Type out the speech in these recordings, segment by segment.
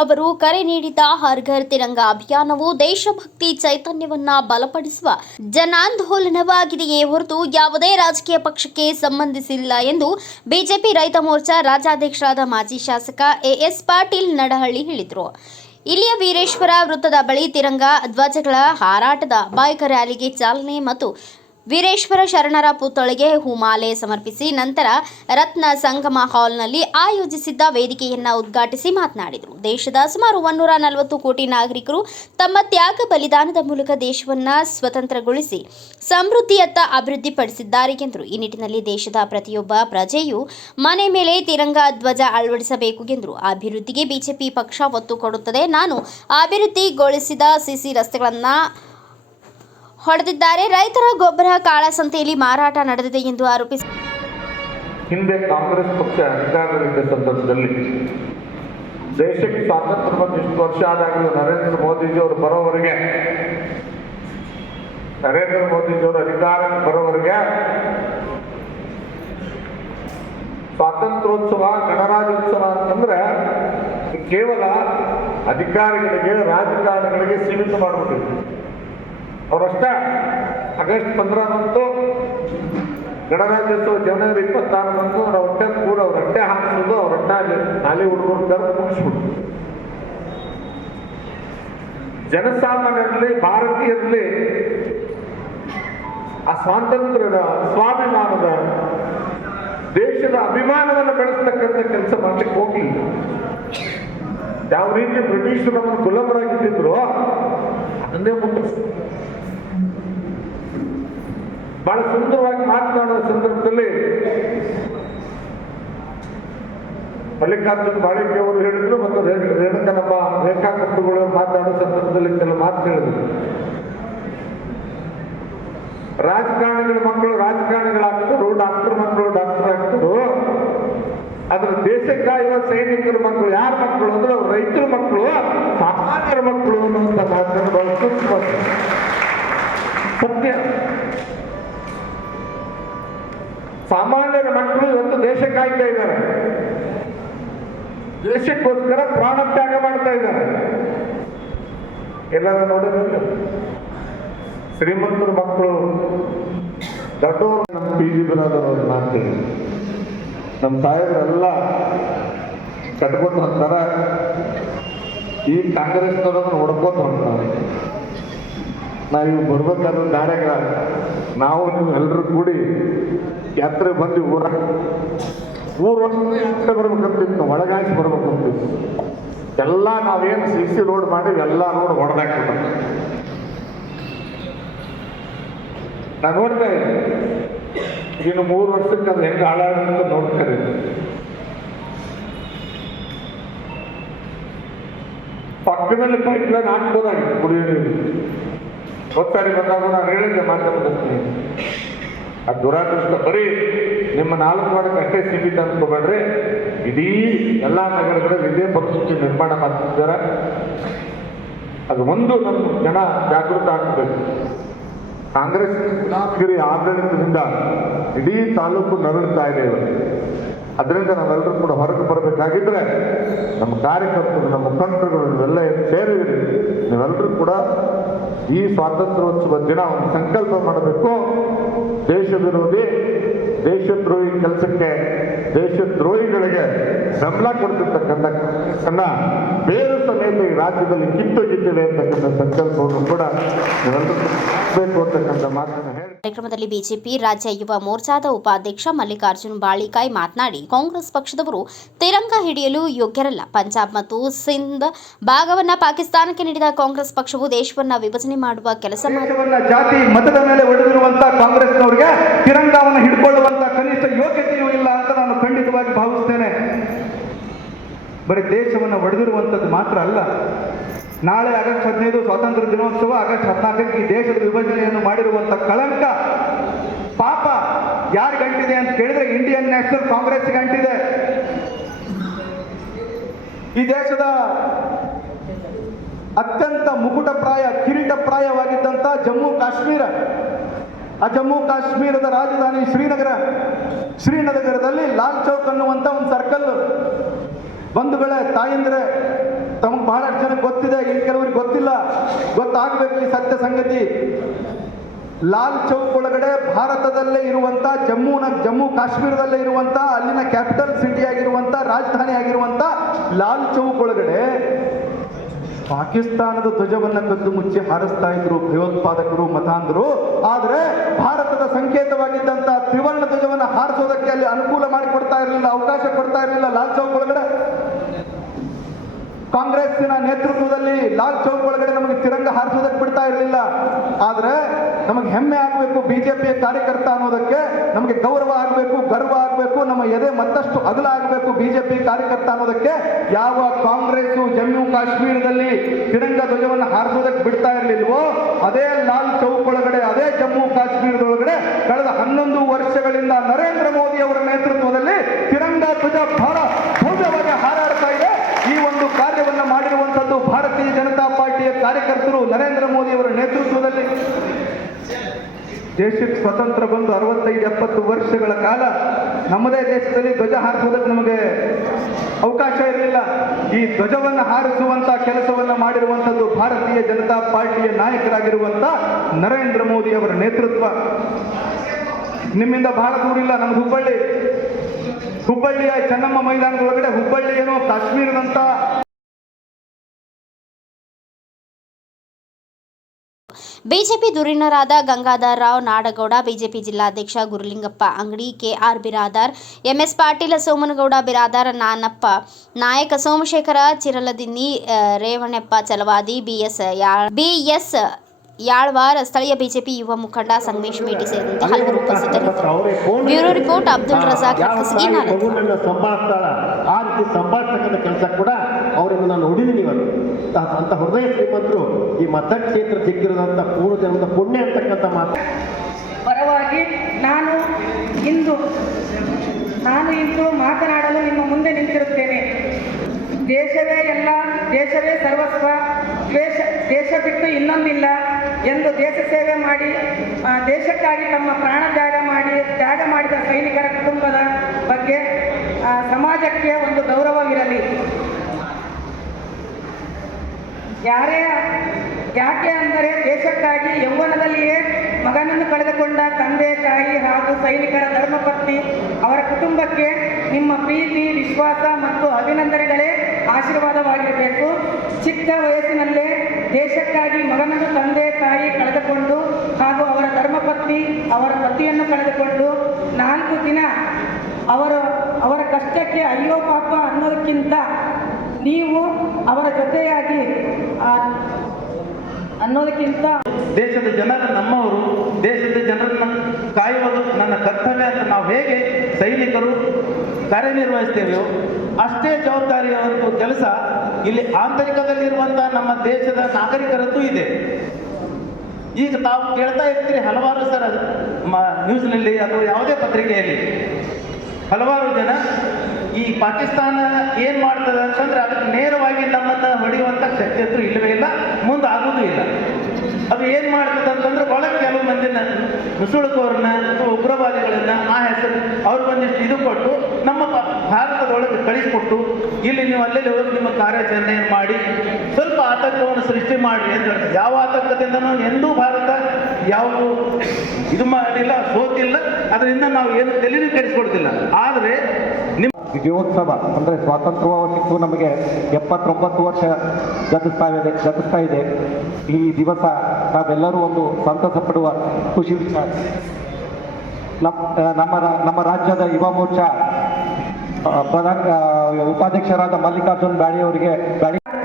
ಅವರು ಕರೆ ನೀಡಿದ ಹರ್ ಘರ್ ತಿರಂಗ ಅಭಿಯಾನವು ದೇಶಭಕ್ತಿ ಚೈತನ್ಯವನ್ನ ಬಲಪಡಿಸುವ ಜನಾಂದೋಲನವಾಗಿದೆಯೇ ಹೊರತು ಯಾವುದೇ ರಾಜಕೀಯ ಪಕ್ಷಕ್ಕೆ ಸಂಬಂಧಿಸಿಲ್ಲ ಎಂದು ಬಿಜೆಪಿ ರೈತ ಮೋರ್ಚಾ ರಾಜ್ಯಾಧ್ಯಕ್ಷರಾದ ಮಾಜಿ ಶಾಸಕ ಎಎಸ್ ಪಾಟೀಲ್ ನಡಹಳ್ಳಿ ಹೇಳಿದರು. ಇಲ್ಲಿಯ ವೀರೇಶ್ವರ ವೃತ್ತದ ಬಳಿ ತಿರಂಗ ಧ್ವಜಗಳ ಹಾರಾಟದ ಬೈಕ್ ರ್ಯಾಲಿಗೆ ಚಾಲನೆ ಮತ್ತು ವೀರೇಶ್ವರ ಶರಣರ ಪುತ್ಥಳಿಗೆ ಹೂಮಾಲೆ ಸಮರ್ಪಿಸಿ ನಂತರ ರತ್ನ ಸಂಗಮ ಹಾಲ್ನಲ್ಲಿ ಆಯೋಜಿಸಿದ್ದ ವೇದಿಕೆಯನ್ನು ಉದ್ಘಾಟಿಸಿ ಮಾತನಾಡಿದರು. ದೇಶದ ಸುಮಾರು 140 ಕೋಟಿ ನಾಗರಿಕರು ತಮ್ಮ ತ್ಯಾಗ ಬಲಿದಾನದ ಮೂಲಕ ದೇಶವನ್ನು ಸ್ವತಂತ್ರಗೊಳಿಸಿ ಸಮೃದ್ಧಿಯತ್ತ ಅಭಿವೃದ್ಧಿಪಡಿಸಿದ್ದಾರೆ ಎಂದರು. ಈ ನಿಟ್ಟಿನಲ್ಲಿ ದೇಶದ ಪ್ರತಿಯೊಬ್ಬ ಪ್ರಜೆಯೂ ಮನೆ ಮೇಲೆ ತಿರಂಗ ಧ್ವಜ ಅಳವಡಿಸಬೇಕು ಎಂದರು. ಅಭಿವೃದ್ಧಿಗೆ ಬಿಜೆಪಿ ಪಕ್ಷ ಒತ್ತು ಕೊಡುತ್ತದೆ. ನಾನು ಅಭಿವೃದ್ಧಿಗೊಳಿಸಿದ ಸಿಸಿ ರಸ್ತೆಗಳನ್ನು ಹೊಡೆದಿದ್ದಾರೆ. ರೈತರ ಗೊಬ್ಬರ ಕಾಳಸಂತೆಯಲ್ಲಿ ಮಾರಾಟ ನಡೆದಿದೆ ಎಂದು ಆರೋಪಿಸಿದರು. ಹಿಂದೆ ಕಾಂಗ್ರೆಸ್ ಪಕ್ಷ ಅಧಿಕಾರದಲ್ಲಿದ್ದ ಸಂದರ್ಭದಲ್ಲಿ ದೇಶಕ್ಕೆ ಸ್ವಾತಂತ್ರ್ಯ ಬಂದು ಇಷ್ಟು ವರ್ಷ ಆದಾಗಲೂ ನರೇಂದ್ರ ಮೋದಿಜಿಯವರು ಬರೋವರೆಗೆ ಅಧಿಕಾರಕ್ಕೆ ಬರೋವರೆಗೆ ಸ್ವಾತಂತ್ರ್ಯೋತ್ಸವ ಗಣರಾಜ್ಯೋತ್ಸವ ಅಂತಂದ್ರೆ ಕೇವಲ ಅಧಿಕಾರಿಗಳಿಗೆ ರಾಜಕಾರಣಿಗಳಿಗೆ ಸೀಮಿತ ಮಾಡಿಬಿಟ್ಟಿದ್ರು. ಅವರಷ್ಟೇ ಆಗಸ್ಟ್ 15 ಬಂತು, ಗಣರಾಜ್ಯೋತ್ಸವ ಜನವರಿ 26 ಬಂತು, ಅವ್ರ ಹೊಟ್ಟೆ ಕೂಡ ಅವ್ರ ಹೊಟ್ಟೆ ಹಾಕಿಸೋದು, ಅವ್ರ ಹೊಟ್ಟೆ ನಾಲಿ ಹುಡುಗರು ಕರೆದು ಮುಗಿಸ್ಬಿಟ್ಟು ಜನಸಾಮಾನ್ಯರಲ್ಲಿ ಭಾರತೀಯರಲ್ಲಿ ಆ ಸ್ವಾತಂತ್ರ್ಯದ ಸ್ವಾಭಿಮಾನದ ದೇಶದ ಅಭಿಮಾನವನ್ನು ಬೆಳೆಸ್ತಕ್ಕಂಥ ಕೆಲಸ ಮಾಡಲಿಕ್ಕೆ ಹೋಗಿಲ್ಲ. ಯಾವ ರೀತಿ ಬ್ರಿಟಿಷರು ನಮ್ಮನ್ನು ಗುಲಾಮರಾಗಿದ್ದಿದ್ರು ಅದನ್ನೇ ಮುಂದುವರಿಸಿದ್ರು. ಬಹಳ ಸುಂದರವಾಗಿ ಮಾತನಾಡುವ ಸಂದರ್ಭದಲ್ಲಿ ಮಲ್ಲಿಕಾರ್ಜುನ ಬಾಳಿಕೆ ಅವರು ಹೇಳಿದ್ರು ಮತ್ತು ರೇಣುಕ ನಮ್ಮ ರೇಖಾ ಕುಟುಂಬಗಳು ಮಾತನಾಡುವ ಸಂದರ್ಭದಲ್ಲಿ ಕೆಲವು ಮಾತು ಹೇಳಿದ್ರು. ರಾಜಕಾರಣಿಗಳ ಮಕ್ಕಳು ರಾಜಕಾರಣಿಗಳಾಗ್ತರು, ಡಾಕ್ಟರ್ ಮಕ್ಕಳು ಡಾಕ್ಟರ್ ಆಗ್ತರು. ಅದ್ರ ದೇಶ ಕಾಯುವ ಸೈನಿಕರ ಮಕ್ಕಳು ಯಾರ ಮಕ್ಕಳು ಅಂದ್ರೆ ಅವ್ರು ರೈತರ ಮಕ್ಕಳು, ಸಾಮಾನ್ಯರ ಮಕ್ಕಳು ಅನ್ನುವಂಥ ಮಾತನ್ನು ಬಹಳ ಸೂಕ್ಷ್ಮ ಸತ್ಯ. ಸಾಮಾನ್ಯರ ಮಕ್ಕಳು ಇವತ್ತು ದೇಶ ಕಾಯ್ತಾ ಇದ್ದಾರೆ, ದೇಶಕ್ಕೋಸ್ಕರ ಪ್ರಾಣ ತ್ಯಾಗ ಮಾಡ್ತಾ ಇದ್ದಾರೆ. ಎಲ್ಲರೂ ನೋಡಿದ್ರೆ ಶ್ರೀಮಂತರ ಮಕ್ಕಳು ದೊಡ್ಡವರು ನಮ್ಮ PG ಬರೋದವ್ರು ಮಾಡ್ತೀವಿ. ನಮ್ಮ ಸಾಹೇಬರೆಲ್ಲ ಕಟ್ಕೊಂಡು ಹೊಂಟಾರ, ಈ ಕಾಂಗ್ರೆಸ್ನವ್ರನ್ನು ಹೊಡ್ಕೊಂಡು ಹೊಂಟಾರ. ನಾವು ಬರ್ಬೇಕಾದ್ರೆ ದಾರ್ಯಾಗ ನಾವು ನೀವು ಎಲ್ಲರೂ ಕೂಡಿ ಯಾತ್ರೆ ಬಂದು ಊರೊಳಗೆ ಯಾತ್ರೆ ಬರ್ಬೇಕಂತಿತ್ತು, ಒಳಗಾಯಿಸಿ ಬರ್ಬೇಕಂತಿತ್ತು. ಎಲ್ಲ ನಾವೇನು CC ರೋಡ್ ಮಾಡಿ ಎಲ್ಲ ರೋಡ್ ಹೊಡೆದಾಕ್ಬಿಟ್ಟ. ನಾನು ನೋಡ್ತಾ ಇದ್ದೆ ಇನ್ನು 3 ವರ್ಷಕ್ಕೆ ಅದು ಹೆಂಗೆ ಹಾಳಾಡುತ್ತೆ ನೋಡ್ತಾರೆ. ಪಕ್ಕದಲ್ಲಿ ಪೈಪ್ ಲೈನ್ ಹಾಕ್ಬೋದಾಗಿದೆ ಕುಡಿಯೋ ನೀರು. ಒತ್ತಾಡಿ ಬಂದಾಗ ನಾನು ಹೇಳಿದ್ದೆ ಮಾತಾಡ್ತೀನಿ, ಅದು ದುರಾದೃಷ್ಟ. ಬರೀ ನಿಮ್ಮ 4 ವಾರ್ಡ್ಗೆ ಅಷ್ಟೇ ಸೀಮಿತ ಅನ್ಕೋಬೇಡ್ರಿ, ಇಡೀ ಎಲ್ಲ ನಗರಗಳಲ್ಲಿ ಇದೇ ಪಕ್ಷಕ್ಕೆ ನಿರ್ಮಾಣ ಮಾಡ್ತಿದ್ದಾರೆ. ಅದು ಒಂದು ನಮ್ಮ ಜನ ಜಾಗೃತ ಆಗಬೇಕು. ಕಾಂಗ್ರೆಸ್ ಗುಲಾಮಗಿರಿ ಆಡಳಿತದಿಂದ ಇಡೀ ತಾಲೂಕು ನರಳುತ್ತಾ ಇದೆ. ಅದರಿಂದ ನಾವೆಲ್ಲರೂ ಕೂಡ ಹೊರಗೆ ಬರಬೇಕಾಗಿದ್ರೆ ನಮ್ಮ ಕಾರ್ಯಕರ್ತರು, ನಮ್ಮ ಮುಖಂಡರುಗಳು ಇವೆಲ್ಲ ಸೇರಿದ್ರಿ ನೀವೆಲ್ಲರೂ ಕೂಡ ಈ ಸ್ವಾತಂತ್ರ್ಯೋತ್ಸವ ದಿನ ಒಂದು ಸಂಕಲ್ಪ ಮಾಡಬೇಕು. ದೇಶ ವಿರೋಧಿ ದೇಶದ್ರೋಹಿ ಕೆಲಸಕ್ಕೆ, ದೇಶದ್ರೋಹಿಗಳಿಗೆ ಬೆಂಬಲ ಕೊಡ್ತಿರ್ತಕ್ಕಂಥ ಬೇರು ಸಮೇತ ಈ ರಾಜ್ಯದಲ್ಲಿ ಕಿತ್ತೊಗಿದ್ದೇವೆ ಅಂತಕ್ಕಂಥ ಸಂಕಲ್ಪವನ್ನು ಕೂಡ ನೀವೆಲ್ಲರೂ ಬೇಕು ಅಂತಕ್ಕಂಥ ಮಾತನ್ನು ಹೇಳಿ ಕಾರ್ಯಕ್ರಮದಲ್ಲಿ ಬಿಜೆಪಿ ರಾಜ್ಯ ಯುವ ಮೋರ್ಚಾದ ಉಪಾಧ್ಯಕ್ಷ ಮಲ್ಲಿಕಾರ್ಜುನ್ ಬಾಳಿಕಾಯಿ ಮಾತನಾಡಿ, ಕಾಂಗ್ರೆಸ್ ಪಕ್ಷದವರು ತಿರಂಗ ಹಿಡಿಯಲು ಯೋಗ್ಯರಲ್ಲ. ಪಂಜಾಬ್ ಮತ್ತು ಸಿಂಧ್ ಭಾಗವನ್ನ ಪಾಕಿಸ್ತಾನಕ್ಕೆ ನೀಡಿದ ಕಾಂಗ್ರೆಸ್ ಪಕ್ಷವು ದೇಶವನ್ನ ವಿಭಜನೆ ಮಾಡುವ ಕೆಲಸ ಮಾಡಿ ಜಾತಿ ಮತದ ಮೇಲೆ ಒಡೆದಿರುವಂತಹ ಕಾಂಗ್ರೆಸ್ನವರಿಗೆ ತಿರಂಗವನ್ನು ಹಿಡ್ಕೊಳ್ಳುವಂತ ಕನಿಷ್ಠ ಯೋಗ್ಯತೆಯೂ ಇಲ್ಲ ಅಂತ ನಾನು ಖಂಡಿತವಾಗಿ ಭಾವಿಸ್ತೇನೆ. ಬರೀ ದೇಶವನ್ನು ಒಡೆದಿರುವಂಥದ್ದು ಮಾತ್ರ ಅಲ್ಲ, ನಾಳೆ ಆಗಸ್ಟ್ 15 ಸ್ವಾತಂತ್ರ್ಯ ದಿನೋತ್ಸವ, ಆಗಸ್ಟ್ 14ಕ್ಕೆ ಈ ದೇಶದ ವಿಭಜನೆಯನ್ನು ಮಾಡಿರುವಂಥ ಕಳಂಕ ಪಾಪ ಯಾರಿಗಂಟಿದೆ ಅಂತ ಕೇಳಿದ್ರೆ ಇಂಡಿಯನ್ ನ್ಯಾಷನಲ್ ಕಾಂಗ್ರೆಸ್ಗೆ ಅಂಟಿದೆ. ಈ ದೇಶದ ಅತ್ಯಂತ ಮುಕುಟಪ್ರಾಯ ಕಿರೀಟಪ್ರಾಯವಾಗಿದ್ದಂಥ ಜಮ್ಮು ಕಾಶ್ಮೀರ, ಆ ಜಮ್ಮು ಕಾಶ್ಮೀರದ ರಾಜಧಾನಿ ಶ್ರೀನಗರದಲ್ಲಿ ಲಾಲ್ ಚೌಕ್ ಅನ್ನುವಂಥ ಒಂದು ಸರ್ಕಲ್. ಬಂಧುಗಳೇ, ತಾಯಂದ್ರೆ ತಮಗೆ ಬಹಳಷ್ಟು ಜನಕ್ಕೆ ಗೊತ್ತಿದೆ, ಇನ್ನು ಕೆಲವರಿಗೆ ಗೊತ್ತಿಲ್ಲ, ಗೊತ್ತಾಗಬೇಕು ಈ ಸತ್ಯ ಸಂಗತಿ. ಲಾಲ್ ಚೌಕ್ ಒಳಗಡೆ ಭಾರತದಲ್ಲೇ ಇರುವಂತ ಜಮ್ಮು ಕಾಶ್ಮೀರದಲ್ಲೇ ಇರುವಂತ ಅಲ್ಲಿನ ಕ್ಯಾಪಿಟಲ್ ಸಿಟಿ ಆಗಿರುವಂತ ರಾಜಧಾನಿ ಆಗಿರುವಂತ ಲಾಲ್ ಚೌಕ್ ಒಳಗಡೆ ಪಾಕಿಸ್ತಾನದ ಧ್ವಜವನ್ನ ಕದ್ದು ಮುಚ್ಚಿ ಹಾರಿಸ್ತಾ ಇದ್ರು ಭಯೋತ್ಪಾದಕರು, ಮತಾಂಧರು. ಆದ್ರೆ ಭಾರತದ ಸಂಕೇತವಾಗಿದ್ದಂತ ತ್ರಿವರ್ಣ ಧ್ವಜವನ್ನ ಹಾರಿಸೋದಕ್ಕೆ ಅಲ್ಲಿ ಅನುಕೂಲ ಮಾಡಿಕೊಡ್ತಾ ಇರಲಿಲ್ಲ, ಅವಕಾಶ ಕೊಡ್ತಾ ಇರಲಿಲ್ಲ. ಲಾಲ್ ಚೌಕ್ ಒಳಗಡೆ ಕಾಂಗ್ರೆಸ್ಸಿನ ನೇತೃತ್ವದಲ್ಲಿ ಲಾಲ್ ಚೌಕ್ ಒಳಗಡೆ ನಮಗೆ ತಿರಂಗ ಹಾರಿಸೋದಕ್ಕೆ ಬಿಡ್ತಾ ಇರಲಿಲ್ಲ. ಆದ್ರೆ ನಮಗೆ ಹೆಮ್ಮೆ ಆಗಬೇಕು ಬಿಜೆಪಿಯ ಕಾರ್ಯಕರ್ತ ಅನ್ನೋದಕ್ಕೆ, ನಮಗೆ ಗೌರವ ಆಗಬೇಕು, ಗರ್ವ ಆಗಬೇಕು, ನಮ್ಮ ಎದೆ ಮತ್ತಷ್ಟು ಅಗಲ ಆಗಬೇಕು ಬಿಜೆಪಿ ಕಾರ್ಯಕರ್ತ ಅನ್ನೋದಕ್ಕೆ ಯಾವ ಕಾಂಗ್ರೆಸ್ ಜಮ್ಮು ಕಾಶ್ಮೀರದಲ್ಲಿ ತಿರಂಗ ಧ್ವಜವನ್ನು ಹಾರಿಸೋದಕ್ಕೆ ಬಿಡ್ತಾ ಇರಲಿಲ್ವೋ, ಅದೇ ಲಾಲ್ ಚೌಕ್ ಒಳಗಡೆ, ಅದೇ ಜಮ್ಮು ಕಾಶ್ಮೀರದೊಳಗಡೆ ಕಳೆದ 11 ವರ್ಷಗಳಿಂದ ನರೇಂದ್ರ ಮೋದಿ ಅವರ ನೇತೃತ್ವದಲ್ಲಿ ತಿರಂಗ ಧ್ವಜ ಬಹಳ ಭವ್ಯವಾಗಿ ಹಾರಾಡ್ತಾ ಇದೆ. ಈ ಒಂದು ಕಾರ್ಯವನ್ನ ಮಾಡಿರುವಂತದ್ದು ಭಾರತೀಯ ಜನತಾ ಪಾರ್ಟಿಯ ಕಾರ್ಯಕರ್ತರು ನರೇಂದ್ರ ಮೋದಿ ಅವರ ನೇತೃತ್ವದಲ್ಲಿ. ದೇಶಕ್ಕೆ ಸ್ವತಂತ್ರ ಬಂದು 65-70 ವರ್ಷಗಳ ಕಾಲ ನಮ್ಮದೇ ದೇಶದಲ್ಲಿ ಧ್ವಜ ಹಾರಿಸುವುದಕ್ಕೆ ನಮಗೆ ಅವಕಾಶ ಇರಲಿಲ್ಲ. ಈ ಧ್ವಜವನ್ನು ಹಾರಿಸುವಂತ ಕೆಲಸವನ್ನ ಮಾಡಿರುವಂತದ್ದು ಭಾರತೀಯ ಜನತಾ ಪಾರ್ಟಿಯ ನಾಯಕರಾಗಿರುವಂತ ನರೇಂದ್ರ ಮೋದಿ ಅವರ ನೇತೃತ್ವ. ನಿಮ್ಮಿಂದ ಬಹಳ ದೂರ ಇಲ್ಲ, ನಮ್ದು ಹುಬ್ಬಳ್ಳಿಯ ಚೆನ್ನಮ್ಮ ಮೈದಾನದೊಳಗಡೆ ಹುಬ್ಬಳ್ಳಿ ಏನೋ ಕಾಶ್ಮೀರದಂತ. ಬಿಜೆಪಿ ಧುರೀಣರಾದ ಗಂಗಾಧರ್ ರಾವ್ ನಾಡಗೌಡ, ಬಿಜೆಪಿ ಜಿಲ್ಲಾಧ್ಯಕ್ಷ Gurulingappa Angadi, KR Biradar, MS Patil, Somanagouda Biradar, Nanappa Nayak, Somashekhar Chiraladinni, Revanappa Chalavadi, BS Yalwar, ಸ್ಥಳೀಯ ಬಿಜೆಪಿ ಯುವ ಮುಖಂಡ ಸಂಗಮೇಶ್ ಮೇಟಿ ಸೇರಿದಂತೆ ಹಲವರು ಉಪಸ್ಥಿತರಿದ್ದರು. Bureau report Abdul Razak Khasgi. ಸಂಭಾಳಿಸ್ತಾಳ ಆ ರೀತಿ ಸಂಭಾಳಿಸ್ತಕ್ಕಂಥ ಕೆಲಸ ಕೂಡ ಅವರನ್ನು ನಾನು ನೋಡಿದ್ದೀನಿ. ಇವತ್ತು ಅಂತ ಹೃದಯ ಶ್ರೀಮಂತರು ಈ ಮತಕ್ಷೇತ್ರ ಸಿಕ್ಕಿರೋದಂತ ಪೂರ್ವ ಜನ್ಮದ ಪುಣ್ಯ ಅಂತಕ್ಕಂಥ ಮಾತು ಪರವಾಗಿ ನಾನು ಇಂದು ಮಾತನಾಡಲು ನಿಮ್ಮ ಮುಂದೆ ನಿಂತಿರುತ್ತೇನೆ. ದೇಶವೇ ಎಲ್ಲ, ದೇಶವೇ ಸರ್ವಸ್ವ, ದೇಶ ಬಿಟ್ಟು ಇನ್ನೊಂದಿಲ್ಲ ಎಂದು ದೇಶ ಸೇವೆ ಮಾಡಿ ದೇಶಕ್ಕಾಗಿ ತಮ್ಮ ಪ್ರಾಣ ತ್ಯಾಗ ಮಾಡಿದ ಸೈನಿಕರ ಕುಟುಂಬದ ಬಗ್ಗೆ ಸಮಾಜಕ್ಕೆ ಒಂದು ಗೌರವವಿರಲಿ. ಯಾಕೆ ಅಂದರೆ ದೇಶಕ್ಕಾಗಿ ಯೌವನದಲ್ಲಿಯೇ ಮಗನನ್ನು ಕಳೆದುಕೊಂಡ ತಂದೆ ತಾಯಿ ಹಾಗೂ ಸೈನಿಕರ ಧರ್ಮಪತ್ನಿ ಅವರ ಕುಟುಂಬಕ್ಕೆ ನಿಮ್ಮ ಪ್ರೀತಿ, ವಿಶ್ವಾಸ ಮತ್ತು ಅಭಿನಂದನೆಗಳೇ ಆಶೀರ್ವಾದವಾಗಿರಬೇಕು. ಚಿಕ್ಕ ವಯಸ್ಸಿನಲ್ಲೇ ದೇಶಕ್ಕಾಗಿ ಮಗನನ್ನು ತಂದೆ ತಾಯಿ ಕಳೆದುಕೊಂಡು ಹಾಗೂ ಅವರ ಧರ್ಮಪತ್ನಿ ಅವರ ಪತಿಯನ್ನು ಕಳೆದುಕೊಂಡು 4 ದಿನ ಅವರ ಕಷ್ಟಕ್ಕೆ ಅಯ್ಯೋ ಪಾಪ ಅನ್ನೋದಕ್ಕಿಂತ ನೀವು ಅವರ ಜೊತೆಯಾಗಿ ಅನ್ನೋದಕ್ಕಿಂತ ದೇಶದ ಜನರು ನಮ್ಮವರು, ದೇಶದ ಜನರನ್ನ ಕಾಯುವುದು ನನ್ನ ಕರ್ತವ್ಯ ಅಂತ ನಾವು ಹೇಗೆ ಸೈನಿಕರು ಕಾರ್ಯನಿರ್ವಹಿಸ್ತೇವೆಯೋ ಅಷ್ಟೇ ಜವಾಬ್ದಾರಿಯ ಒಂದು ಕೆಲಸ ಇಲ್ಲಿ ಆಂತರಿಕದಲ್ಲಿರುವಂತಹ ನಮ್ಮ ದೇಶದ ನಾಗರಿಕರದ್ದು ಇದೆ. ಈಗ ತಾವು ಕೇಳ್ತಾ ಇರ್ತೀರಿ ಹಲವಾರು ಸಲ ನ್ಯೂಸ್ನಲ್ಲಿ ಅಥವಾ ಯಾವುದೇ ಪತ್ರಿಕೆಯಲ್ಲಿ ಹಲವಾರು ಜನ ಈ ಪಾಕಿಸ್ತಾನ ಏನು ಮಾಡ್ತದೆ ಅಂತಂದ್ರೆ ಅದಕ್ಕೆ ನೇರವಾಗಿ ನಮ್ಮನ್ನು ಹೊಡೆಯುವಂಥ ಶಕ್ತಿ ಅಂತೂ ಇಲ್ಲವೇ ಇಲ್ಲ, ಮುಂದೆ ಆಗೋದು ಇಲ್ಲ. ಅದು ಏನು ಮಾಡ್ತದೆ ಅಂತಂದ್ರೆ ಒಳಗೆ ಕೆಲವು ಮಂದಿನ ನುಸುಳುಕೋರನ್ನ ಅಥವಾ ಉಗ್ರವಾದಿಗಳನ್ನ ಆ ಹೆಸರು ಅವ್ರಿಗೊಂದಿಷ್ಟು ಇದು ಕೊಟ್ಟು ನಮ್ಮ ಭಾರತದೊಳಗೆ ಕಳಿಸಿಕೊಟ್ಟು ಇಲ್ಲಿ ನೀವು ಅಲ್ಲಲ್ಲಿ ಹೋಗಿ ನಿಮ್ಮ ಕಾರ್ಯಾಚರಣೆಯನ್ನು ಮಾಡಿ ಸ್ವಲ್ಪ ಆತಂಕವನ್ನು ಸೃಷ್ಟಿ ಮಾಡಿ ಅಂತ ಹೇಳ್ತಾರೆ. ಯಾವ ಆತಂಕದಿಂದನೂ ಎಂದೂ ಭಾರತ ಯಾವುದು ಇದು ಮಾಡಿಲ್ಲ, ಸೋತಿಲ್ಲ, ಅದರಿಂದ ನಾವು ಏನು ತಲೆನೂ ಕೆಡಿಸ್ಕೊಡ್ತಿಲ್ಲ. ಆದರೆ ನಿಮ್ಮ ವಿಜಯೋತ್ಸವ ಅಂದರೆ ಸ್ವಾತಂತ್ರ್ಯ ಸಿಕ್ಕು ನಮಗೆ 79 ವರ್ಷ ಗತಿಸ್ತಾ ಇದೆ. ಈ ದಿವಸ ನಾವೆಲ್ಲರೂ ಒಂದು ಸಂತಸ ಪಡುವ ಖುಷಿ ವಿಚಾರ. ನಮ್ಮ ರಾಜ್ಯದ ಯುವ ಮೋರ್ಚಾ ಉಪಾಧ್ಯಕ್ಷರಾದ ಮಲ್ಲಿಕಾರ್ಜುನ್ ಬ್ಯಾಳಿ ಅವರಿಗೆ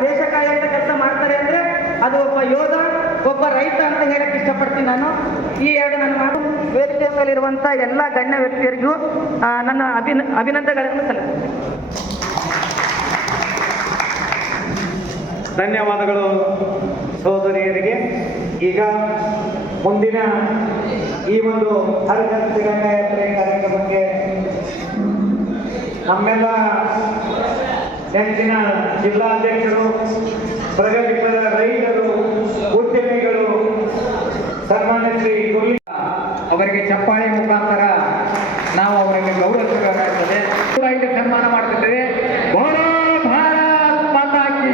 ದೇಶ ಕಾಯುವಂತ ಕೆಲಸ ಮಾಡ್ತಾರೆ ಅಂದ್ರೆ ಅದು ಒಬ್ಬ ಯೋಧ, ಒಬ್ಬ ರೈತ ಅಂತ ಹೇಳಕ್ ಇಷ್ಟಪಡ್ತೀನಿ ನಾನು. ಈ ಎರಡು ನನ್ನ ಮಾತು ವೇದಿಕೆ ಮೇಲಿರುವಂತ ಎಲ್ಲ ಗಣ್ಯ ವ್ಯಕ್ತಿಯರಿಗೂ ನನ್ನ ಅಭಿನಂದನೆಗಳನ್ನು ಸಲ್ಲಿಸುತ್ತೇನೆ. ಧನ್ಯವಾದಗಳು ಸಹೋದರಿಯರಿಗೆ. ಈಗ ಮುಂದಿನ ಈ ಒಂದು ಹರಿಜನ ತಿರಂಗ ಯಾತ್ರೆ ಕಾರ್ಯಕ್ರಮಕ್ಕೆ ನಮ್ಮೆಲ್ಲ ನೆಚ್ಚಿನ ಜಿಲ್ಲಾಧ್ಯಕ್ಷರು, ಪ್ರಗತಿಪರ ರೈತರು, ಉದ್ಯಮಿಗಳು, ಸನ್ಮಾನ್ಯ ಶ್ರೀ ಅವರಿಗೆ ಚಪ್ಪಾಳೆ ಮುಖಾಂತರ ನಾವು ಅವರಿಗೆ ಗೌರವಿಸಬೇಕಾಗುತ್ತದೆ. ಸನ್ಮಾನ ಮಾಡುತ್ತಿದ್ದೇವೆ. ಭಾರತ್ ಮಾತಾ ಕಿ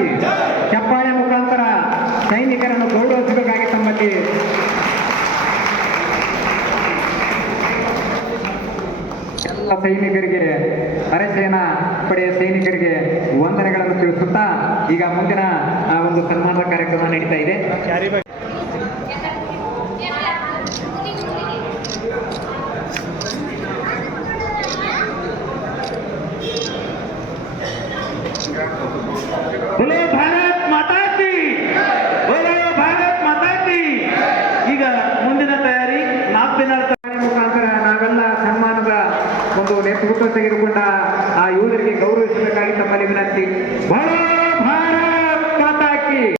ಕಿ ಚಪ್ಪಾಳೆ ಮುಖಾಂತರ ಸೈನಿಕರನ್ನು ಗೌರವಿಸಬೇಕಾಗಿ ತಮ್ಮಲ್ಲಿ ಎಲ್ಲ ಸೈನಿಕರಿಗೆ ಅರೆಸೇನಾ ಪಡೆಯ ಸೈನಿಕರಿಗೆ ವಂದನೆಗಳನ್ನು ತಿಳಿಸುತ್ತಾ ಈಗ ಮುಂದಿನ ಒಂದು ಸನ್ಮಾನದ ಕಾರ್ಯಕ್ರಮ ನಡೀತಾ ಇದೆ. बोलो भारत माता की, बोलो भारत माता की. ಈಗ ಮುಂದಿನ ತಯಾರಿ 4 ದಿನಗಳ ಮುಖಾಂತರ ನಾವೆಲ್ಲ ಸನ್ಮಾನದ ಒಂದು ನೇತೃತ್ವ ತೆಗೆದುಕೊಂಡ ಆ ಯೋಧರಿಗೆ ಗೌರವಿಸಬೇಕಾಗಿ ತಮ್ಮಲ್ಲಿ ವಿನಂತಿ. ಬಹಳ